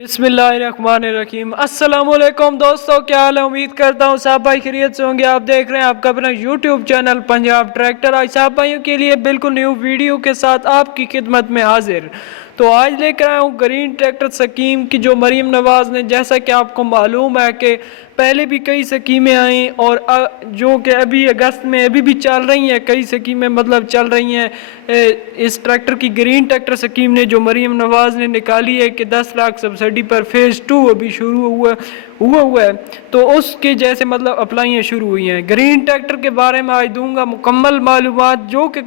बिस्मिल्लाहिर्रहमानिर्रहीम। अस्सलामुअलैकुम दोस्तों, क्या हाल है? उम्मीद करता हूँ साहब भाई खैरियत से होंगे। आप देख रहे हैं आपका अपना यूट्यूब चैनल पंजाब ट्रैक्टर। आज साहब भाइयों के लिए बिल्कुल न्यू वीडियो के साथ आपकी खिदमत में हाजिर। तो आज लेकर आया हूँ ग्रीन ट्रैक्टर स्कीम की, जो मरीम नवाज़ ने, जैसा कि आपको मालूम है कि पहले भी कई स्कीमें आई और जो कि अभी अगस्त में अभी भी चल रही हैं। कई स्कीमें मतलब चल रही हैं। इस ट्रैक्टर की ग्रीन ट्रैक्टर स्कीम ने जो मरीम नवाज़ ने निकाली है कि 10 लाख सब्सिडी पर फेज़ 2 अभी शुरू हुआ है, तो उसके जैसे मतलब अप्लाइयाँ शुरू हुई हैं। ग्रीन ट्रैक्टर के बारे में आज दूंगा मुकम्मल मालूमात, जो कि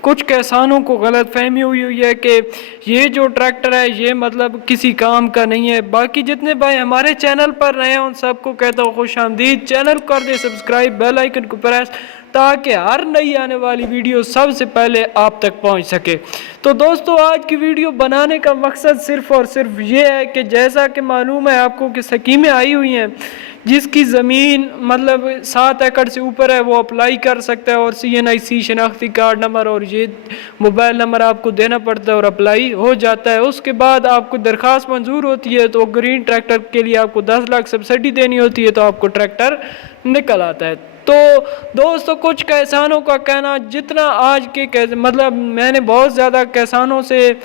कुछ किसानों को गलत फहमी हुई है कि ये जो ट्रैक्टर है ये मतलब किसी काम का नहीं है। बाकी जितने भाई हमारे चैनल पर रहे हैं उन सबको कहता हूँ खुश आमदीद। चैनल कर दे सब्सक्राइब, बेल आइकन को प्रेस, ताकि हर नई आने वाली वीडियो सबसे पहले आप तक पहुंच सके। तो दोस्तों, आज की वीडियो बनाने का मकसद सिर्फ और सिर्फ ये है कि जैसा कि मालूम है आपको कि स्कीमें आई हुई हैं, जिसकी ज़मीन मतलब 7 एकड़ से ऊपर है वो अप्लाई कर सकता है, और CNIC शनाख्ती कार्ड नंबर और ये मोबाइल नंबर आपको देना पड़ता है और अप्लाई हो जाता है। उसके बाद आपको दरख्वास्त मंजूर होती है, तो ग्रीन ट्रैक्टर के लिए आपको 10 लाख सब्सिडी देनी होती है, तो आपको ट्रैक्टर निकल आता है। तो दोस्तों, कुछ किसानों का कहना, जितना आज के मतलब मैंने बहुत ज़्यादा किसानों से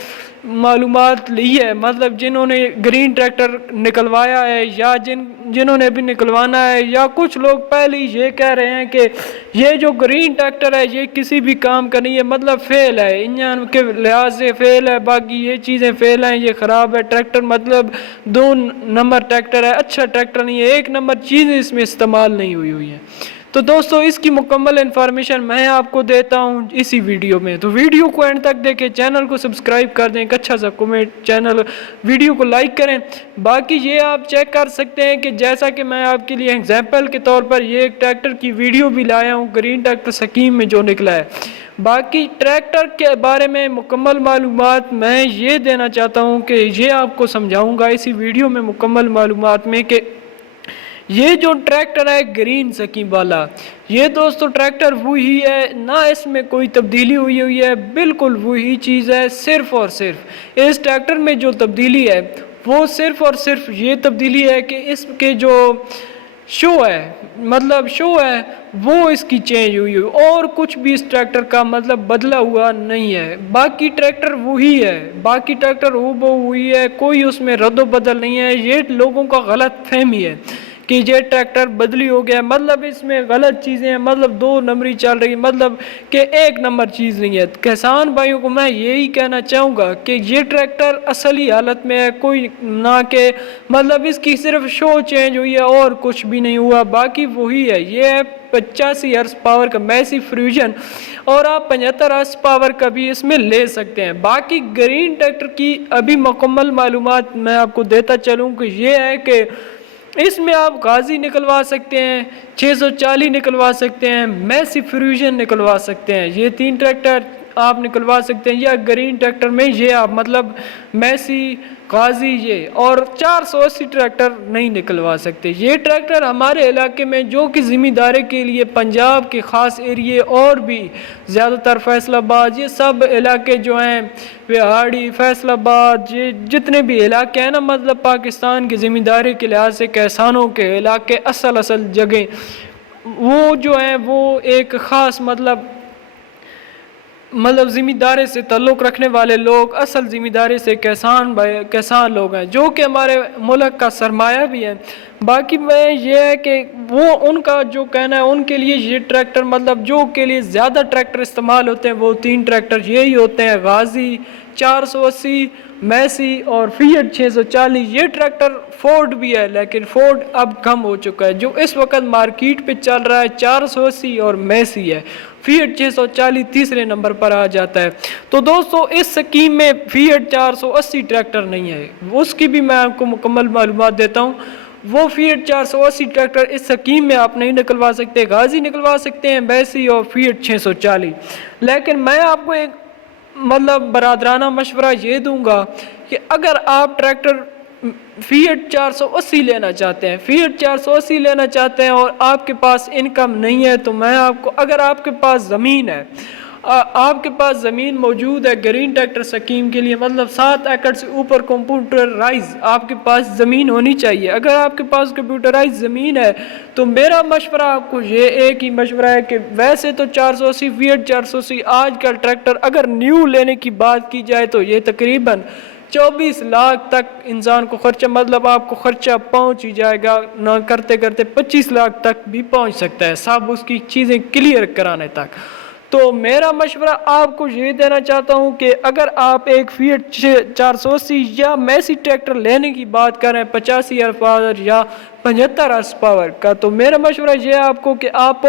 मालूमात ली है, मतलब जिन्होंने ग्रीन ट्रैक्टर निकलवाया है या जिन्होंने भी निकलवाना है, या कुछ लोग पहले ही ये कह रहे हैं कि ये जो ग्रीन ट्रैक्टर है ये किसी भी काम का नहीं है, मतलब फेल है, इंजन के लिहाज से फेल है, बाकी ये चीज़ें फेल हैं, ये ख़राब है ट्रैक्टर, मतलब 2 नंबर ट्रैक्टर है, अच्छा ट्रैक्टर नहीं है, 1 नंबर चीज़ें इसमें इस्तेमाल नहीं हुई है। तो दोस्तों, इसकी मुकम्मल इन्फॉर्मेशन मैं आपको देता हूं इसी वीडियो में, तो वीडियो को एंड तक देखें, चैनल को सब्सक्राइब कर दें, एक अच्छा सा कमेंट, चैनल वीडियो को लाइक करें। बाकी ये आप चेक कर सकते हैं कि जैसा कि मैं आपके लिए एग्जांपल के तौर पर ये एक ट्रैक्टर की वीडियो भी लाया हूँ ग्रीन ट्रैक्टर स्कीम में जो निकला है। बाकी ट्रैक्टर के बारे में मुकम्मल मालूमात मैं ये देना चाहता हूँ कि ये आपको समझाऊँगा इसी वीडियो में मुकम्मल मालूमात में कि ये जो ट्रैक्टर है ग्रीन स्कीम वाला, ये दोस्तों ट्रैक्टर वही है ना, इसमें कोई तब्दीली हुई है, बिल्कुल वही चीज़ है। सिर्फ और सिर्फ इस ट्रैक्टर में जो तब्दीली है वो सिर्फ और सिर्फ ये तब्दीली है कि इसके जो शो है, मतलब शो है वो इसकी चेंज हुई, और कुछ भी इस ट्रैक्टर का मतलब बदला हुआ नहीं है। बाकी ट्रैक्टर वही है, बाकी ट्रैक्टर हूबहू हुई है, कोई उसमें रद्द बदल नहीं है। ये लोगों का गलत फहमी है कि ये ट्रैक्टर बदली हो गया, मतलब इसमें गलत चीज़ें हैं, मतलब 2 नंबरी चल रही, मतलब कि 1 नंबर चीज़ नहीं है। किसान भाइयों को मैं यही कहना चाहूँगा कि ये ट्रैक्टर असली हालत में है, कोई ना कि मतलब इसकी सिर्फ शो चेंज हुई है और कुछ भी नहीं हुआ, बाकी वही है। ये है 85 हॉर्स पावर का मैसी फ्यूजन, और आप 75 हॉर्स पावर का भी इसमें ले सकते हैं। बाकी ग्रीन ट्रैक्टर की अभी मुकम्मल मालूमात मैं आपको देता चलूँ कि ये है कि इसमें आप गाजी निकलवा सकते हैं, 640 निकलवा सकते हैं, मैसी फ्यूजन निकलवा सकते हैं, ये 3 ट्रैक्टर आप निकलवा सकते हैं। या ग्रीन ट्रैक्टर में ये आप मतलब मैसी, गाजी ये और 480 ट्रैक्टर नहीं निकलवा सकते। ये ट्रैक्टर हमारे इलाके में जो कि ज़िम्मेदारी के लिए पंजाब के ख़ास एरिए और भी ज़्यादातर फैसलाबाद, ये सब इलाके जो हैं, बिहाड़ी, फैसलाबाद, ये जितने भी इलाके हैं ना, मतलब पाकिस्तान की ज़िम्मेदारी के लिहाज से किसानों के इलाके असल जगह वो जो हैं वो एक ख़ास मतलब ज़िम्मेदारी से ताल्लुक़ रखने वाले लोग, असल ज़िम्मेदारी से किसान लोग हैं, जो कि हमारे मुल्क का सरमाया भी है। बाकी में ये है कि वो उनका जो कहना है, उनके लिए ये ट्रैक्टर मतलब जो के लिए ज़्यादा ट्रैक्टर इस्तेमाल होते हैं वो 3 ट्रैक्टर यही होते हैं, गाजी 480, मैसी और फिएट 640। ये ट्रैक्टर फोर्ड भी है, लेकिन फोर्ड अब कम हो चुका है। जो इस वक्त मार्केट पे चल रहा है 480 और मैसी है, फिएट 640 तीसरे नंबर पर आ जाता है। तो दोस्तों, इस स्कीम में फिएट 480 ट्रैक्टर नहीं है, उसकी भी मैं आपको मुकम्मल मालूमात देता हूँ। वो फिएट 480 ट्रैक्टर इस स्कीम में आप नहीं निकलवा सकते, गाजी निकलवा सकते हैं, मैसी और फिएट 640। लेकिन मैं आपको एक मतलब बरादराना मशवरा ये दूंगा कि अगर आप ट्रैक्टर फिएट 480 लेना चाहते हैं, फिएट 480 लेना चाहते हैं और आपके पास इनकम नहीं है, तो मैं आपको, अगर आपके पास ज़मीन है, آپ کے پاس زمین موجود ہے گرین ٹریکٹر سکیم کے لیے، مطلب 7 ایکڑ سے اوپر کمپیوٹرائز آپ کے پاس زمین ہونی چاہیے۔ اگر آپ کے پاس کمپیوٹرائز زمین ہے تو میرا مشورہ آپ کو یہ ایک ہی مشورہ ہے کہ ویسے تو 480 فیٹ 480 آج کل ٹریکٹر اگر نیو لینے کی بات کی جائے تو یہ تقریباً 24 لاکھ تک انسان کو خرچہ، مطلب آپ کو خرچہ پہنچ ہی جائے گا، نہ کرتے کرتے 25 لاکھ تک بھی پہنچ سکتا ہے سب اس کی چیزیں کلیئر کرانے تک۔ تو میرا مشورہ آپ کو یہ دینا چاہتا ہوں کہ اگر آپ ایک فیٹ 480 یا میسی ٹریکٹر لینے کی بات کریں 85 ہارس پاور یا 75 ہارس پاور کا، تو میرا مشورہ یہ ہے آپ کو کہ آپ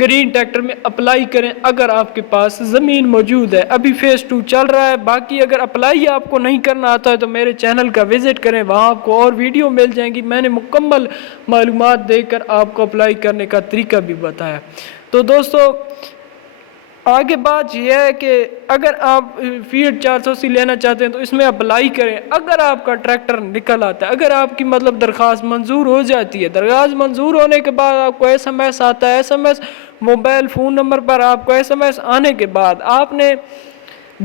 گرین ٹریکٹر میں اپلائی کریں اگر آپ کے پاس زمین موجود ہے۔ ابھی فیز 2 چل رہا ہے، باقی اگر اپلائی آپ کو نہیں کرنا آتا ہے تو میرے چینل کا وزٹ کریں، وہاں آپ کو اور ویڈیو مل جائیں گی، میں نے مکمل معلومات دے کر آپ کو اپلائی کرنے کا طریقہ بھی بتایا۔ تو دوستو آگے بات یہ ہے کہ اگر آپ فیٹ 480 لینا چاہتے ہیں تو اس میں اپلائی کریں۔ اگر آپ کا ٹریکٹر نکل آتا ہے، اگر آپ کی مطلب درخواست منظور ہو جاتی ہے، درخواست منظور ہونے کے بعد آپ کو SMS آتا ہے، SMS موبائل فون نمبر پر آپ کو SMS آنے کے بعد آپ نے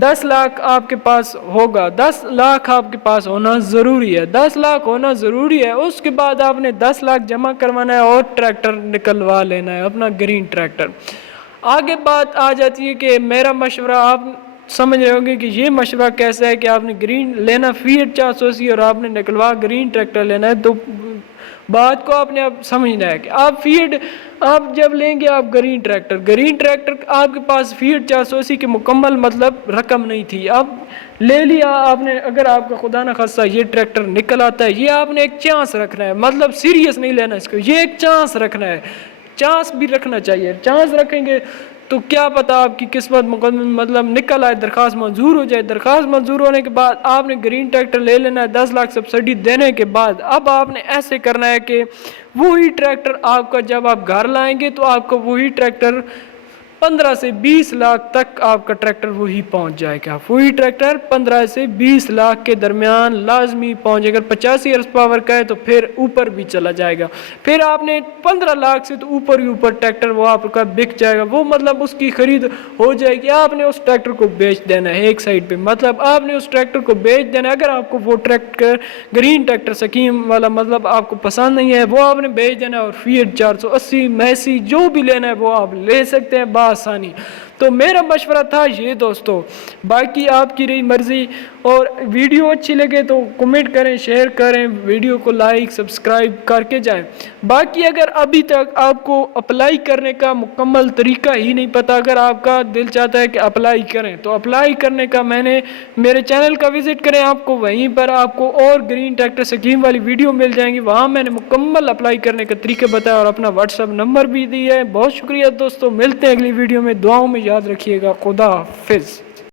10 لاکھ آپ کے پاس ہوگا، 10 لاکھ آپ کے پاس ہونا ضروری ہے، 10 لاکھ ہونا ضروری ہے۔ اس کے بعد آپ نے 10 لاکھ جمع کروانا ہے اور ٹریکٹر نکلوا لینا ہے اپنا گرین ٹریکٹر۔ آگے بات آ جاتی ہے کہ میرا مشورہ، آپ سمجھ رہے ہوں گے کہ یہ مشورہ کیسا ہے کہ آپ نے گرین لینا فیٹ 480 اور آپ نے نکلوا گرین ٹریکٹر لینا ہے۔ تو بات کو آپ نے اب سمجھنا ہے کہ آپ جب لیں گے آپ گرین ٹریکٹر آپ کے پاس فیٹ 480 کے مکمل مطلب رقم نہیں تھی، اب لے لیا آپ نے، اگر آپ کا خدا نخواستہ یہ ٹریکٹر نکل آتا ہے، یہ آپ نے ایک چانس رکھنا ہے، مطلب سیریس نہیں لینا اس کو، یہ ایک چانس رکھنا ہے، چانس بھی رکھنا چاہیے۔ چانس رکھیں گے تو کیا پتا آپ کی قسمت مطلب نکل آئے، درخواست منظور ہو جائے۔ درخواست منظور ہونے کے بعد آپ نے گرین ٹریکٹر لے لینا ہے 10 لاکھ سبسڈی دینے کے بعد۔ اب آپ نے ایسے کرنا ہے کہ وہی ٹریکٹر آپ کا جب آپ گھر لائیں گے تو آپ کو وہی ٹریکٹر 15 سے 20 لاکھ تک آپ کا ٹریکٹر وہی پہنچ جائے گا، وہی ٹریکٹر 15 سے 20 لاکھ کے درمیان لازمی پہنچے گا۔ 85 ہارس پاور کا ہے تو پھر اوپر بھی چلا جائے گا، پھر آپ نے 15 لاکھ سے تو اوپر ہی اوپر ٹریکٹر وہ آپ کا بک جائے گا، وہ مطلب اس کی خرید ہو جائے گی۔ آپ نے اس ٹریکٹر کو بیچ دینا ہے ایک سائڈ پہ، مطلب آپ نے اس ٹریکٹر کو بیچ دینا ہے۔ اگر آپ کو وہ ٹریکٹر گرین ٹریکٹر سکیم والا مطلب آپ کو پسند نہیں ہے، وہ آپ نے بیچ دینا ہے اور فیٹ 480 میسی جو بھی لینا ہے وہ آپ لے سکتے ہیں بآسانی۔ تو میرا مشورہ تھا یہ دوستو، باقی آپ کی رہی مرضی، اور ویڈیو اچھی لگے تو کمنٹ کریں، شیئر کریں، ویڈیو کو لائک سبسکرائب کر کے جائیں۔ باقی اگر ابھی تک آپ کو اپلائی کرنے کا مکمل طریقہ ہی نہیں پتا، اگر آپ کا دل چاہتا ہے کہ اپلائی کریں تو اپلائی کرنے کا میرے چینل کا وزٹ کریں، آپ کو وہیں پر آپ کو اور گرین ٹریکٹر سکیم والی ویڈیو مل جائیں گی، وہاں میں نے مکمل اپلائی کرنے کا طریقہ بتایا اور اپنا واٹس ایپ نمبر بھی دیا ہے۔ بہت شکریہ دوستو، ملتے ہیں اگلی ویڈیو میں، دعاؤں میں یاد رکھیے گا۔ خدا حافظ۔